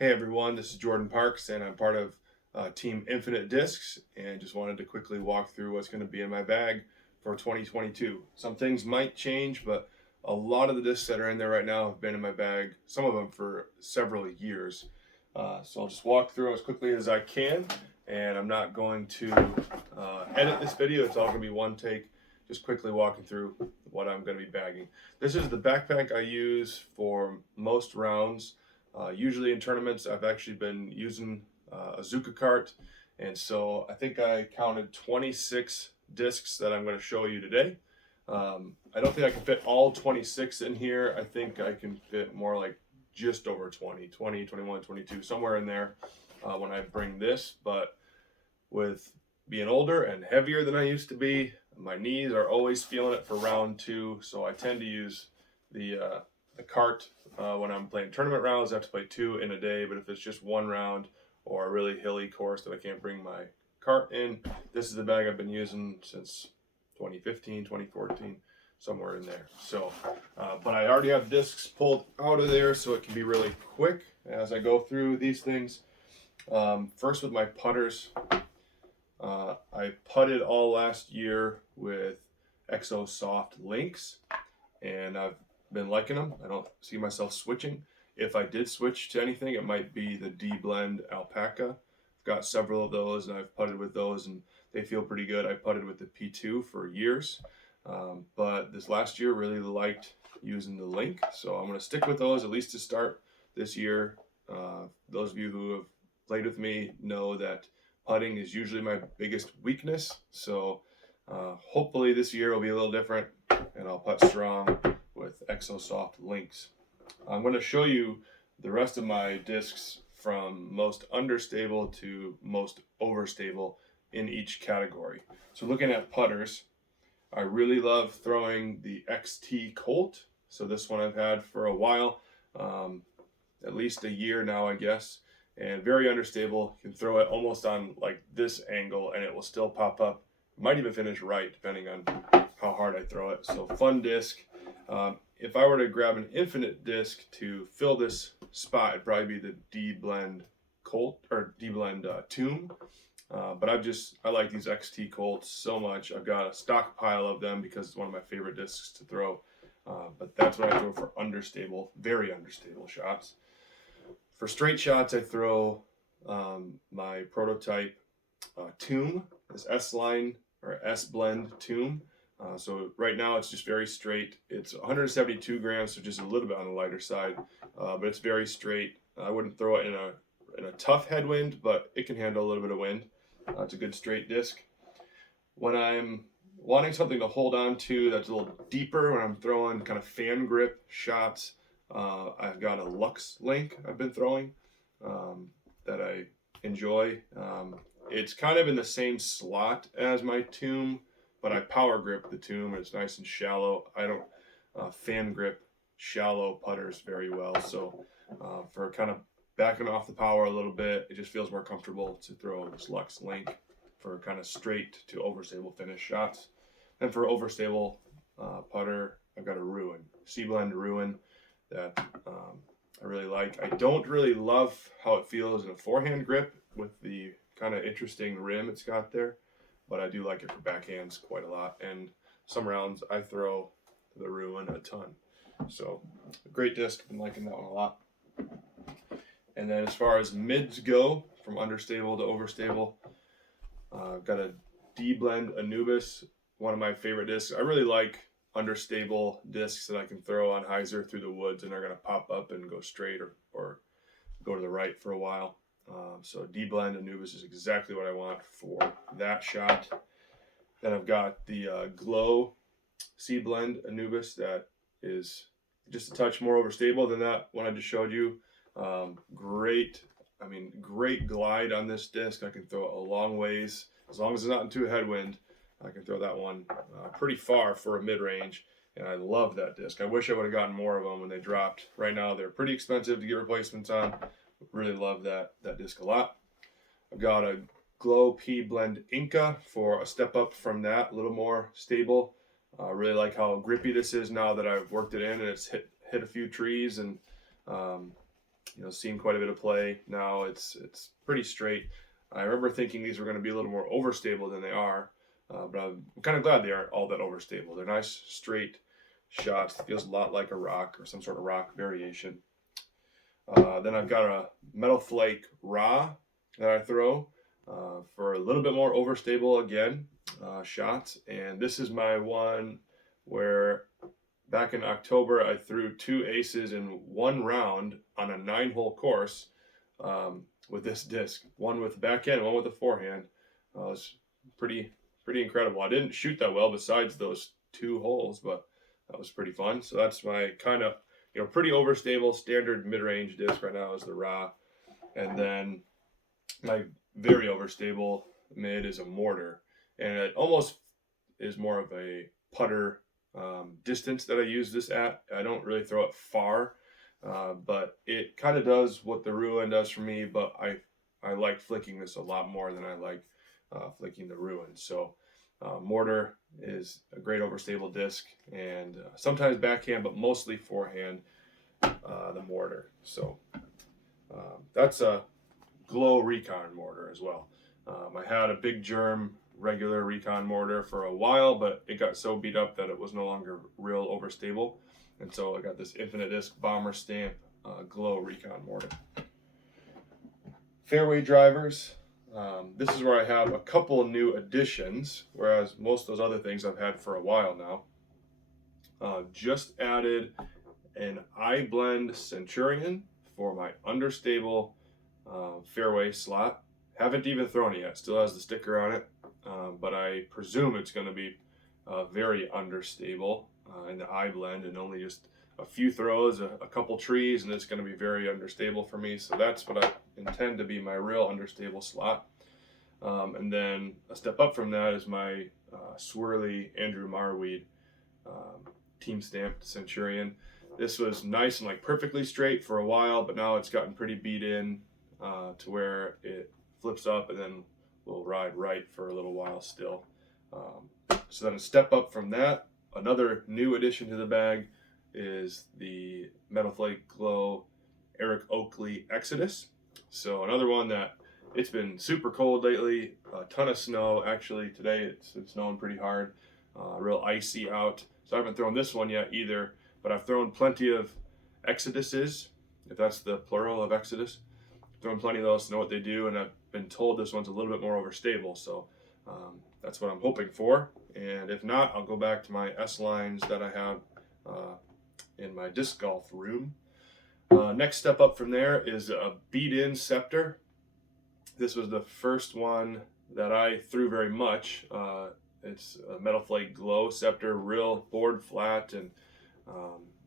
Hey everyone, this is Jordan Parks and I'm part of Team Infinite Discs and just wanted to quickly walk through what's going to be in my bag for 2022. Some things might change, but a lot of the discs that are in there right now have been in my bag, some of them for several years. So I'll just walk through as quickly as I can, and I'm not going to edit this video. It's all going to be one take, just quickly walking through what I'm going to be bagging. This is the backpack I use for most rounds. Usually in tournaments, I've actually been using a Zuka cart, and so I think I counted 26 discs that I'm going to show you today. I don't think I can fit all 26 in here. I think I can fit more like just over 20, 21, 22, somewhere in there when I bring this. But with being older and heavier than I used to be, my knees are always feeling it for round two, so I tend to use the cart when I'm playing tournament rounds. I have to play 2 in a day, but if it's just one round or a really hilly course that I can't bring my cart in, this is the bag I've been using since 2015, 2014, somewhere in there. So, but I already have discs pulled out of there, so it can be really quick as I go through these things. First with my putters, I putted all last year with Exo Soft Links, and I've been liking them. I don't see myself switching. If I did switch to anything, it might be the D-Blend Alpaca. I've got several of those, and I've putted with those, and they feel pretty good. I putted with the P2 for years, but this last year really liked using the Link, so I'm going to stick with those at least to start this year. Those of you who have played with me know that putting is usually my biggest weakness, so hopefully this year will be a little different, and I'll putt strong with ExoSoft Links. I'm going to show you the rest of my discs from most understable to most overstable in each category. So looking at putters, I really love throwing the XT Colt. So this one I've had for a while, at least a year now, I guess, and very understable. You can throw it almost on like this angle and it will still pop up. Might even finish right depending on how hard I throw it. So fun disc. If I were to grab an infinite disc to fill this spot, it'd probably be the D-Blend Colt or D-Blend Tomb. But I like these XT Colts so much. I've got a stockpile of them because it's one of my favorite discs to throw. But that's what I throw for understable, very understable shots. For straight shots, I throw my prototype Tomb, this S-Line or S-Blend Tomb. So right now it's just very straight. It's 172 grams, so just a little bit on the lighter side, but it's very straight. I wouldn't throw it in a tough headwind, but it can handle a little bit of wind. It's a good straight disc. When I'm wanting something to hold on to that's a little deeper, when I'm throwing kind of fan grip shots, I've got a Lux Link I've been throwing that I enjoy. It's kind of in the same slot as my Tomb, but I power grip the Tomb, and it's nice and shallow. I don't fan grip shallow putters very well, so for kind of backing off the power a little bit, it just feels more comfortable to throw this Lux Link for kind of straight to overstable finish shots. And for overstable putter, I've got a Ruin, C-Blend Ruin that I really like. I don't really love how it feels in a forehand grip with the kind of interesting rim it's got there, but I do like it for backhands quite a lot, and some rounds I throw the Ruin a ton. So great disc, been liking that one a lot. And then as far as mids go, from understable to overstable, I've got a D-Blend Anubis, one of my favorite discs. I really like understable discs that I can throw on hyzer through the woods and they're going to pop up and go straight or go to the right for a while. So D-Blend Anubis is exactly what I want for that shot. Then I've got the Glow C-Blend Anubis that is just a touch more overstable than that one I just showed you. Great glide on this disc. I can throw it a long ways. As long as it's not into a headwind, I can throw that one pretty far for a mid-range, and I love that disc. I wish I would have gotten more of them when they dropped. Right now, they're pretty expensive to get replacements on. Really love that disc a lot. I've got a Glow P-Blend Inca for a step up from that, a little more stable. Really like how grippy this is now that I've worked it in and it's hit a few trees and seen quite a bit of play. Now it's pretty straight. I remember thinking these were going to be a little more overstable than they are, but I'm kind of glad they aren't all that overstable. They're nice, straight shots. It feels a lot like a rock or some sort of rock variation. Then I've got a metal flake raw that I throw for a little bit more overstable again shots. And this is my one where back in October I threw 2 aces in one round on a 9-hole course with this disc. One with the backhand, one with the forehand. It was pretty incredible. I didn't shoot that well besides those 2 holes, but that was pretty fun. So that's my kind of pretty overstable standard mid-range disc right now is the raw. And then my very overstable mid is a mortar, and it almost is more of a putter distance that I use this at. I don't really throw it far, but it kind of does what the Ruin does for me, but I like flicking this a lot more than I like flicking the Ruin. So mortar is a great overstable disc, and sometimes backhand, but mostly forehand, the mortar. So that's a glow Recon mortar as well. I had a big germ regular Recon mortar for a while, but it got so beat up that it was no longer real overstable, and so I got this infinite disc bomber stamp glow Recon mortar. Fairway Drivers. This is where I have a couple new additions, whereas most of those other things I've had for a while now. Just added an iBlend Centurion for my understable fairway slot. Haven't even thrown it yet. Still has the sticker on it, but I presume it's going to be very understable in the iBlend, and only just a few throws, a couple trees, and it's going to be very understable for me. So that's what I intend to be my real understable slot. And then a step up from that is my Swirly Andrew Marweed team stamped Centurion. This was nice and like perfectly straight for a while, but now it's gotten pretty beat in to where it flips up and then will ride right for a little while still. So then a step up from that, another new addition to the bag is the Metal Flake Glow Eric Oakley Exodus. So another one that it's been super cold lately, a ton of snow. Actually today it's snowing pretty hard, real icy out. So I haven't thrown this one yet either, but I've thrown plenty of Exoduses, if that's the plural of Exodus. I've thrown plenty of those to know what they do, and I've been told this one's a little bit more overstable, so that's what I'm hoping for. And if not, I'll go back to my S-lines that I have in my disc golf room. Next step up from there is a beat-in Scepter. This was the first one that I threw very much. It's a Metal Flake Glow Scepter, real board flat, and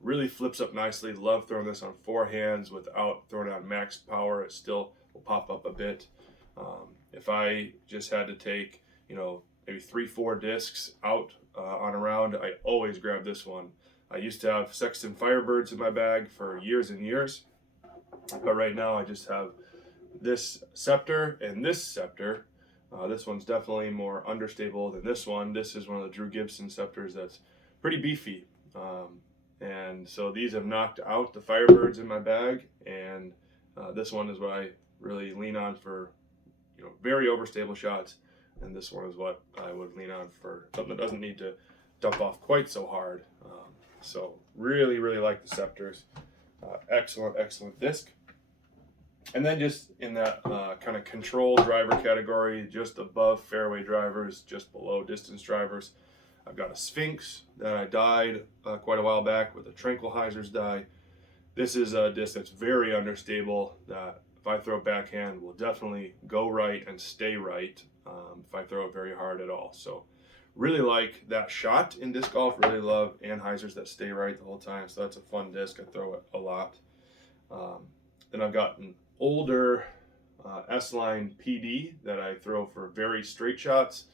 really flips up nicely. Love throwing this on forehands without throwing it on max power. It still will pop up a bit. If I just had to take, maybe 3-4 discs out on a round, I always grab this one. I used to have Sexton Firebirds in my bag for years and years, but right now I just have this Scepter and this Scepter. This one's definitely more understable than this one. This is one of the Drew Gibson Scepters that's pretty beefy. And so these have knocked out the Firebirds in my bag, and this one is what I really lean on for, very overstable shots. And this one is what I would lean on for something that doesn't need to dump off quite so hard. So really, really like the Scepters. Excellent disc. And then just in that kind of control driver category, just above Fairway Drivers, just below distance drivers, I've got a Sphinx that I dyed quite a while back with a Tranquilizers dye. This is a disc that's very understable, that if I throw backhand will definitely go right and stay right if I throw it very hard at all. So really like that shot in disc golf. Really love anhyzers that stay right the whole time. So that's a fun disc. I throw it a lot. Then I've got an older S-line PD that I throw for very straight shots.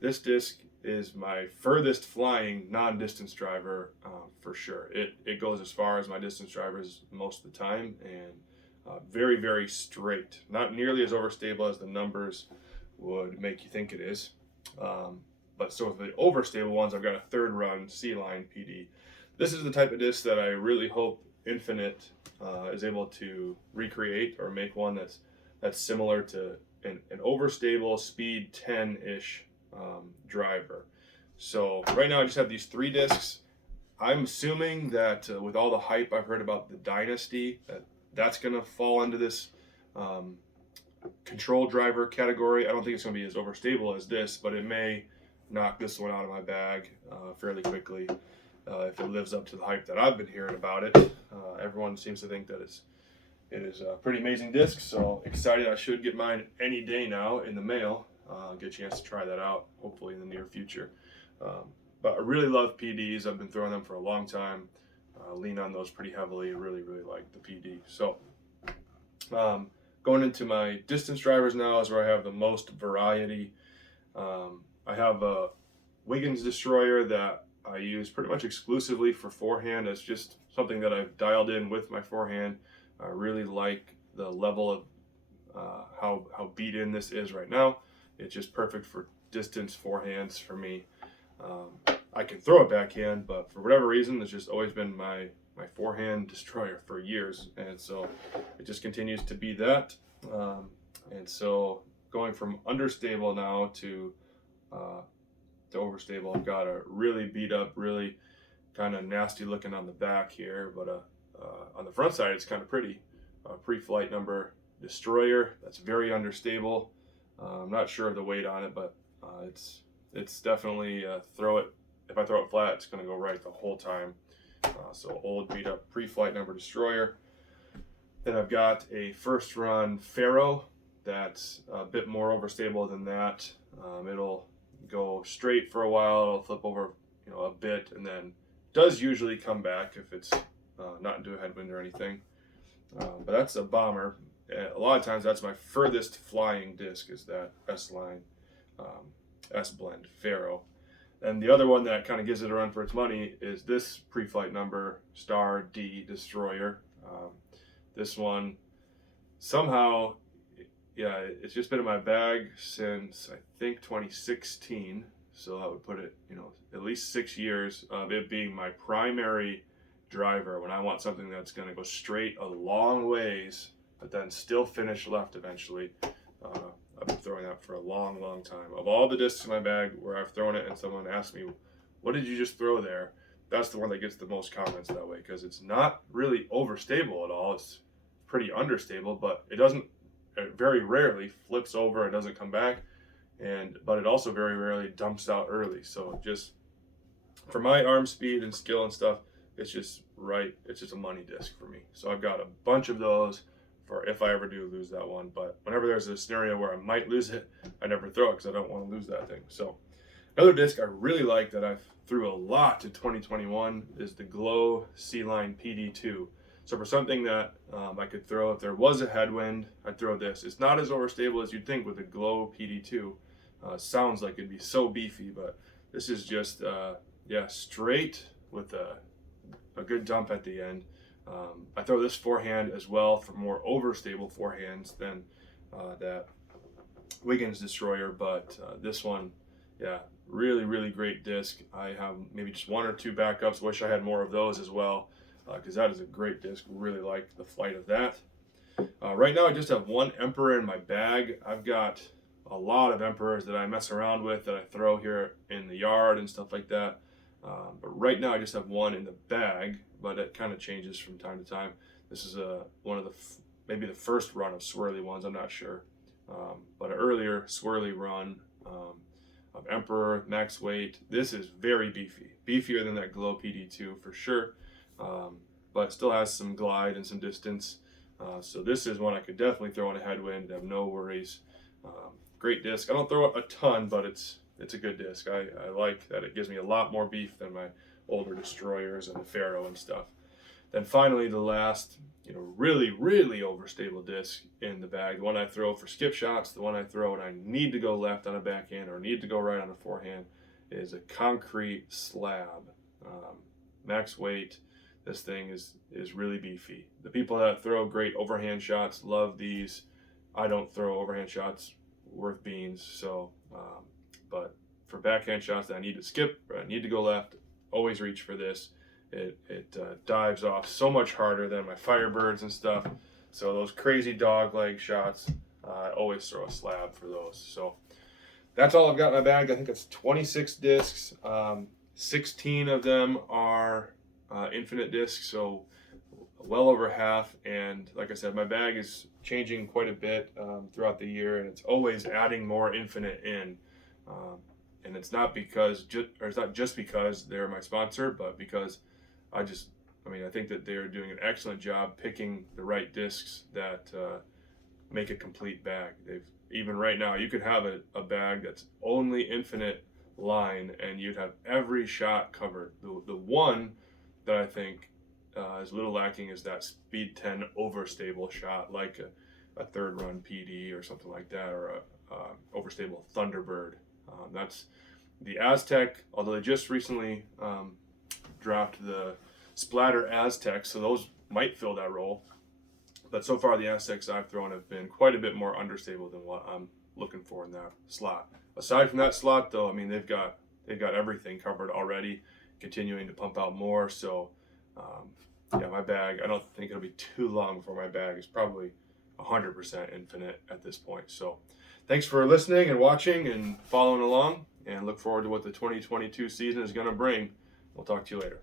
This disc is my furthest flying non-distance driver for sure. It goes as far as my distance drivers most of the time, and very, very straight. Not nearly as overstable as the numbers would make you think it is. But so for the overstable ones, I've got a third run C-line PD. This is the type of disc that I really hope Infinite is able to recreate or make one that's similar to an overstable speed 10-ish driver. So right now I just have these 3 discs. I'm assuming that with all the hype I've heard about the Dynasty, that's going to fall into this control driver category. I don't think it's going to be as overstable as this, but it may knock this one out of my bag fairly quickly if it lives up to the hype that I've been hearing about it. Everyone seems to think that it is a pretty amazing disc, so excited. I should get mine any day now in the mail. Get a chance to try that out, hopefully in the near future. But I really love PDs. I've been throwing them for a long time. Lean on those pretty heavily. Really, really like the PD. So going into my distance drivers now is where I have the most variety. I have a Wiggins destroyer that I use pretty much exclusively for forehand. It's just something that I've dialed in with my forehand. I really like the level of how beat in this is right now. It's just perfect for distance forehands for me. I can throw it backhand, but for whatever reason, it's just always been my forehand destroyer for years, and so it just continues to be that. And so going from understable now to overstable, I've got a really beat up, really kind of nasty looking on the back here, but on the front side it's kind of pretty. Pre-flight number destroyer that's very understable. I'm not sure of the weight on it, but it's definitely if I throw it flat, it's going to go right the whole time. So old beat up pre-flight number destroyer. Then I've got a first run Pharaoh that's a bit more overstable than that. It'll go straight for a while, it'll flip over a bit, and then does usually come back if it's not into a headwind or anything. But that's a bomber. A lot of times that's my furthest flying disc, is that S-line S-blend Pharaoh. And the other one that kind of gives it a run for its money is this pre-flight number Star D destroyer. This one somehow, it's just been in my bag since I think 2016. So that would put it, at least 6 years of it being my primary driver when I want something that's going to go straight a long ways, but then still finish left eventually. I've been throwing that for a long, long time. Of all the discs in my bag where I've thrown it and someone asks me, what did you just throw there? That's the one that gets the most comments that way, because it's not really overstable at all. It's pretty understable, but it very rarely flips over and doesn't come back. But it also very rarely dumps out early. So just for my arm speed and skill and stuff, it's just right. It's just a money disc for me. So I've got a bunch of those for if I ever do lose that one. But whenever there's a scenario where I might lose it, I never throw it because I don't want to lose that thing. So another disc I really like that I threw a lot in 2021 is the Glow C-Line PD2. So for something that I could throw, if there was a headwind, I'd throw this. It's not as overstable as you'd think with the Glow PD2. Sounds like it'd be so beefy, but this is just, straight with a good dump at the end. I throw this forehand as well for more overstable forehands than that Wiggins destroyer, but this one, really, really great disc. I have maybe just 1 or 2 backups. Wish I had more of those as well, because that is a great disc. Really like the flight of that. Right now I just have 1 Emperor in my bag. I've got a lot of Emperors that I mess around with, that I throw here in the yard and stuff like that. But right now I just have 1 in the bag, but it kind of changes from time to time. This is one of maybe the first run of Swirly ones, I'm not sure. But an earlier Swirly run of Emperor, max weight. This is very beefy. Beefier than that Glow PD2 for sure. But still has some glide and some distance. So this is one I could definitely throw in a headwind, have no worries. Great disc. I don't throw it a ton, but it's a good disc. I like that it gives me a lot more beef than my older destroyers and the Pharaoh and stuff. Then finally, the last, really, really overstable disc in the bag, the one I throw for skip shots, the one I throw when I need to go left on a backhand or need to go right on a forehand, is a concrete slab. Max weight. This thing is really beefy. The people that throw great overhand shots love these. I don't throw overhand shots worth beans. So, but for backhand shots that I need to skip or I need to go left, always reach for this. it dives off so much harder than my Firebirds and stuff. So those crazy dog leg shots, I always throw a slab for those. So that's all I've got in my bag. I think it's 26 discs. 16 of them are infinite discs, so well over half. And like I said, my bag is changing quite a bit throughout the year, and it's always adding more infinite in. And it's not because, it's not just because they're my sponsor, but because I think that they're doing an excellent job picking the right discs that make a complete bag. Even right now, you could have a bag that's only infinite line, and you'd have every shot covered. The one that I think is a little lacking is that speed 10 overstable shot, like a third run PD or something like that, or a overstable Thunderbird. That's the Aztec, although they just recently dropped the Splatter Aztec, so those might fill that role. But so far, the Aztecs I've thrown have been quite a bit more understable than what I'm looking for in that slot. Aside from that slot, though, I mean, they've got everything covered already, continuing to pump out more. So, yeah, my bag, I don't think it'll be too long before my bag is probably 100% infinite at this point. So, thanks for listening and watching and following along, and look forward to what the 2022 season is going to bring. We'll talk to you later.